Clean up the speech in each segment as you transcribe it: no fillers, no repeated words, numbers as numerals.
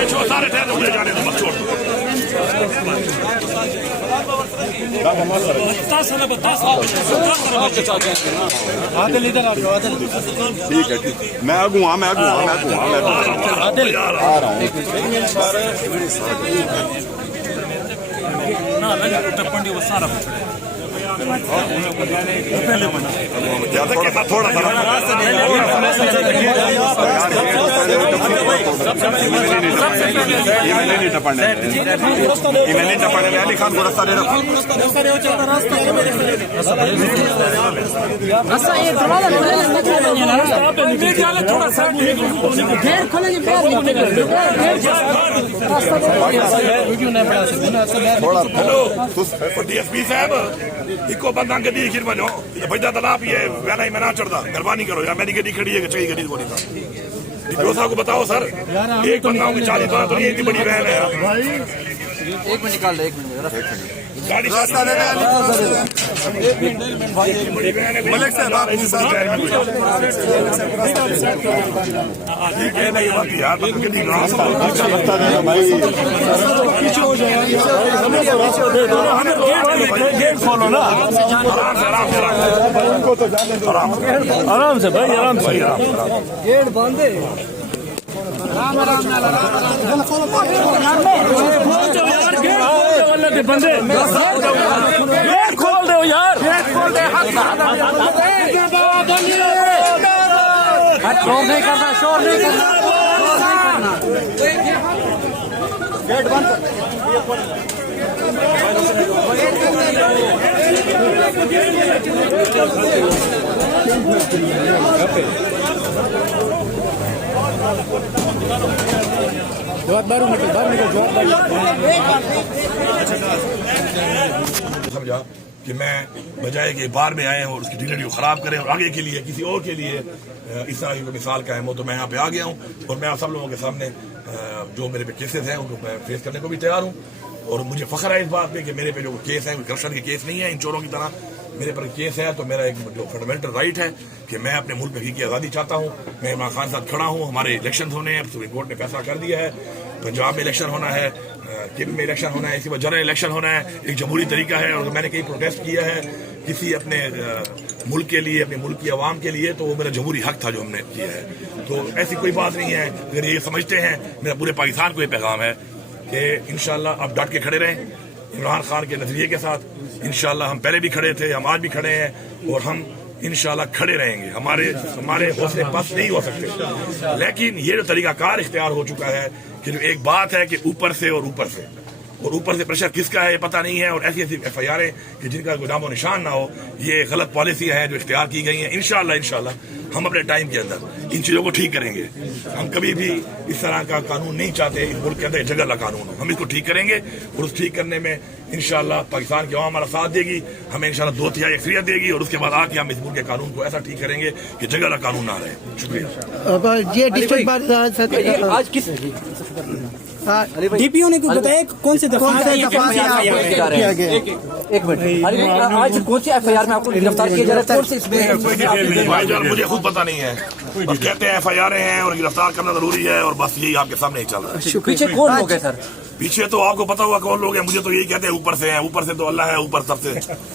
सारे ठहर मुझे जाने दो, बस छोड़ दो। आदिल इधर आ जाओ, आदिल। ठीक है, ठीक। मैं आगूँ मैं आदिल आ रहा हूँ। ना मैं टप्पंडी वो सारा पहले बना थोड़ा नहीं टपड़ने अली खान को रास्ता दे रहा DSP साहब इको बंदा गड्डी गिर बनो भैया तलाब ये वेला ही मैं ना चढ़ता मेहरबानी करो यार मेरी गड्डी खड़ी है चाहिए गड्डी को नहीं DPO साहब को बताओ सर एक बंदा की 40 बार तो नहीं इतनी बड़ी वैन है यार एक मिनट निकाल ले, एक मिनट गाड़ी रास्ता दे मलिक साहब आप यार गड्डी गेट खोलो ना, आराम से भाई, आराम से। गेट बंद है। बंदे गेट खोल दो यार, शोर नहीं करना, शोर नहीं करना। गेट बंद। बाहर निकल समझा कि मैं बजाय कि बार में आए और उसकी डिलीवरी को खराब करें और आगे के लिए किसी और के लिए इस तरह की मिसाल कायम हो, तो मैं यहाँ पे आ गया हूँ और मैं आप सब लोगों के सामने जो मेरे पे केसेस हैं उनको मैं फेस करने को भी तैयार हूँ। और मुझे फख्र है इस बात पे कि मेरे पे जो केस है करप्शन के केस नहीं है, इन चोरों की तरह मेरे पर केस है। तो मेरा एक जो फंडामेंटल राइट है कि मैं अपने मुल्क में की आज़ादी चाहता हूँ। मैं इमरान खान साथ खड़ा हूँ। हमारे इलेक्शन होने हैं, सुप्रीम कोर्ट ने फैसला कर दिया है, पंजाब में इलेक्शन होना है, केरल में इलेक्शन होना है, इसी वजह जनरल इलेक्शन होना है, एक जमहूरी तरीका है। और मैंने कहीं प्रोटेस्ट किया है किसी अपने मुल्क के लिए, अपने मुल्क की आवाम के लिए, तो वो मेरा जमहूरी हक था जो हमने किया है। तो ऐसी कोई बात नहीं है। अगर ये समझते हैं, मेरा पूरे पाकिस्तान को ये पैगाम है कि इंशाल्लाह आप डट के खड़े रहें इमरान खान के नजरिए के साथ। इंशाल्लाह हम पहले भी खड़े थे, हम आज भी खड़े हैं और हम इंशाल्लाह खड़े रहेंगे। हमारे हौसले पस्त नहीं हो सकते। लेकिन ये जो तरीकाकार इख्तियार हो चुका है कि जो एक बात है कि ऊपर से प्रेशर किसका है ये पता नहीं है, और ऐसी ऐसी FIR कि जिनका कोई नामो निशान ना हो, ये गलत पॉलिसी है जो इख्तियार की गई है। इंशाल्लाह हम अपने टाइम के अंदर इन चीज़ों को ठीक करेंगे। हम कभी भी इस तरह का कानून नहीं चाहते इस मुल्क के अंदर जगह का कानून हो। हम इसको ठीक करेंगे और उस ठीक करने में इंशाल्लाह पाकिस्तान की आवाम हमारा साथ देगी, हमें इंशाल्लाह 2/3 अक्सरियत देगी और उसके बाद आके हम इस मुल्क के कानून को ऐसा ठीक करेंगे कि जगह का कानून ना रहे। शुक्रिया। आज किस DPO ने कुछ बताया कौन से दफा एक मिनट, आज कौन सी FIR में आपको गिरफ्तार किया जा रहा है? कौन से इसमें? भाईजान मुझे खुद पता नहीं है, बस कहते हैं FIR हैं और गिरफ्तार करना जरूरी है और बस यही आपके सामने ही चल रहा है। पीछे कौन लोग हैं सर? पीछे तो आपको पता होगा कौन लोग हैं, मुझे तो यही कहते हैं ऊपर से हैं। ऊपर से तो अल्लाह है, ऊपर सबसे।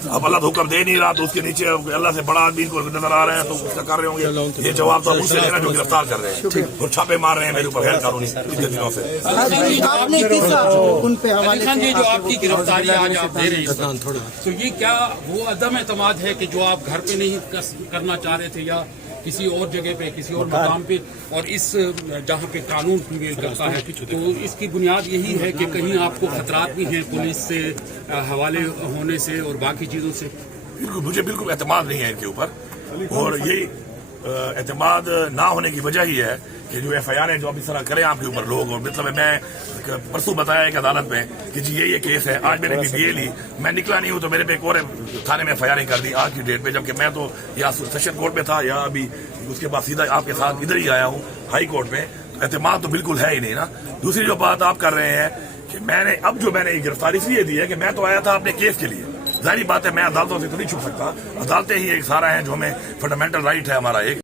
अब अल्लाह तो हुक्म दे नहीं रहा, तो उसके नीचे अल्लाह से बड़ा आदमी को नजर आ रहा है, तो उसका कर रहे होंगे। ये जवाब तो उनसे लेना जो गिरफ्तार कर रहे हैं और छापे मार रहे हैं मेरे ऊपर गैर कानूनी इतने दिनों से। खान जी, जो आपकी गिरफ्तारी आज आप दे रहे हैं, तो ये क्या वो अदम एतमाद है कि जो आप घर पे नहीं करना चाह रहे थे या किसी और जगह पे, किसी और मकाम पे, और इस जहाँ पे कानून प्रिवेल करता है, तो इसकी बुनियाद यही है कि कहीं आपको खतरात भी हैं पुलिस से हवाले होने से और बाकी चीज़ों से? मुझे बिल्कुल एतमाद नहीं है इनके ऊपर, और ये एतमाद ना होने की वजह ही है कि जो FIR है जो अब इस तरह करें आपके ऊपर लोग। और मतलब मैं परसों बताया एक अदालत में कि जी ये केस है, आज मैंने BBA ली, मैं निकला नहीं हूँ तो मेरे पे एक और थाने में FIR कर दी आज की डेट में, जबकि मैं तो या सेशन कोर्ट में था या अभी उसके बाद सीधा आपके साथ इधर ही आया हूँ हाई कोर्ट में। तो एतमाद तो बिल्कुल है ही नहीं ना। दूसरी जो बात आप कर रहे हैं कि मैंने ये गिरफ्तारी इसलिए दी है कि मैं तो आया था अपने केस के लिए। जाहिर बात है मैं अदालतों से तो नहीं छुप सकता, अदालतें ही एक सारा है जो हमें फंडामेंटल राइट है हमारा एक।